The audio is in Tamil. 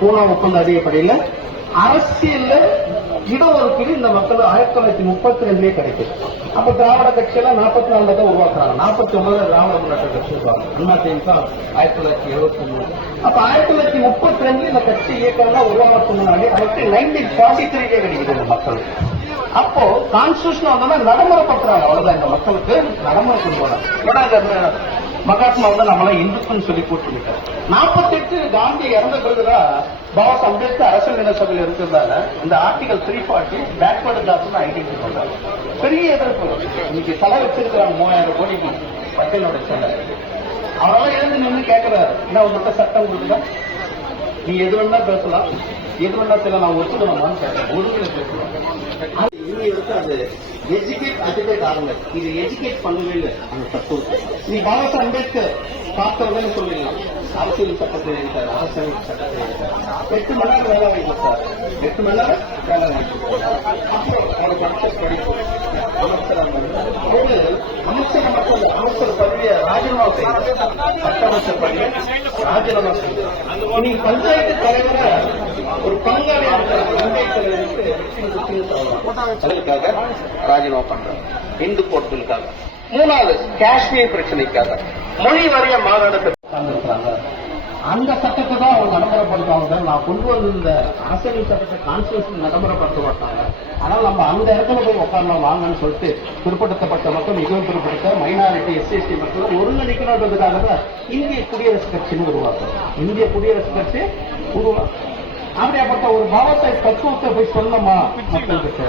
பூனா ஒப்பந்த அடிப்படையில் அரசியல்ல இடஒதுக்கீடு இந்த மக்கள் ஆயிரத்தி தொள்ளாயிரத்தி முப்பத்தி ரெண்டுலயே கிடைக்குது. அப்ப திராவிட கட்சியெல்லாம் நாற்பத்தி நாலுல தான் உருவாக்குறாங்க. நாற்பத்தி ஒன்பதுல திராவிட முன்னேற்ற கட்சி உருவாங்க அண்ணா திமுக ஆயிரத்தி தொள்ளாயிரத்தி எழுபத்தி ஒன்பது அப்ப ஆயிரத்தி தொள்ளாயிரத்தி முப்பத்தி ரெண்டுல இந்த கட்சி இயக்கம்லாம் உருவாக்கு முன்னாடி அவருக்கு நைன்டீன் ஃபார்ட்டி த்ரீலே கிடைக்குது இந்த மக்கள். அப்போ கான்ஸ்டியூஷன் வந்தோம்னா நடைமுறைப்படுத்துறாங்க. அவ்வளவுதான் இந்த மக்களுக்கு நடைமுறை கொண்டு வராங்க ஏன்னா மகாத்மா வந்து நம்மள இந்துக்குன்னு சொல்லி கூட்டிருக்காரு நாற்பத்தி எட்டு காந்தி இறந்த பிறகுதான் பாபா அம்பேத்கர் அரசியல் தின சபையில் இருக்கிறதால இந்த article three forty backward class identify பண்றாங்க. பெரிய எதிர்ப்பு. இன்னைக்கு தலை வச்சிருக்கிறாங்க மூவாயிரம் கோடிக்கு பட்டேலோட செல்ல அவரெல்லாம் எழுந்து நின்று கேட்கிறாரு என்ன உங்கள்கிட்ட சட்டம் கொடுக்குதா நீ எது வேணா பேசலாம். எது வேணா செய்யலாம் நான் ஒத்துக்கணுமான்னு கேட்டேன். ஒருங்கில அது எஜுகேட் அஜுகேட் ஆகுங்க. இது எஜுகேட் பண்ணவே இல்லை அந்த தத்துவத்தை நீ பாபா சாஹ் அம்பேத்கர் பார்த்தவங்கன்னு சொல்லுவீங்க அரசியல் சட்டத்தை எழுதிட்டார் அரசியல் சட்டத்தை எழுதிட்டார் எட்டு மணி நேரம் வேலை வாங்கிக்கலாம் சார். எட்டு மணி நேரம் வேலை வாங்கிக்கலாம் அப்போ அவருக்கு அமைச்சர் படிப்பு. அமைச்சர் ஒரு அமைச்சர் மட்டும் இல்ல, அமைச்சர் பதவியை ராஜினாமா செய்யணும். சட்ட அமைச்சர் பதவியை ராஜினாமா செய்யணும். நீ பஞ்சாயத்து தலைவரை அதுக்காக ராஜினாமா பண்றாங்க இந்து போர்ட்டுகளுக்காக மூணாவது காஷ்மீர் பிரச்சனைக்காக. மொழி வரைய மாகாணத்தை அந்த சட்டத்தை தான் அவங்க நடைமுறைப்படுத்துவாங்க நான் கொண்டு வந்த அரசியல் சட்டத்தை கான்ஸ்டியூஷன் நடைமுறைப்படுத்த மாட்டாங்க ஆனால் நம்ம அந்த இடத்துல போய் உட்காரலாம் வாங்கன்னு சொல்லிட்டு பிற்படுத்தப்பட்ட மக்கள் மிகவும் பிற்படுத்த மைனாரிட்டி எஸ்சிஎஸ்டி மக்கள் ஒருங்கிணைக்கணுன்றதுக்காக தான் இந்திய குடியரசு கட்சின்னு உருவாக்குறோம் இந்திய குடியரசு கட்சி உருவாக்கும் அப்படியாப்பட்ட ஒரு பாவத்தை தத்துவத்தை போய் சொல்லணுமா மக்கள்கிட்ட.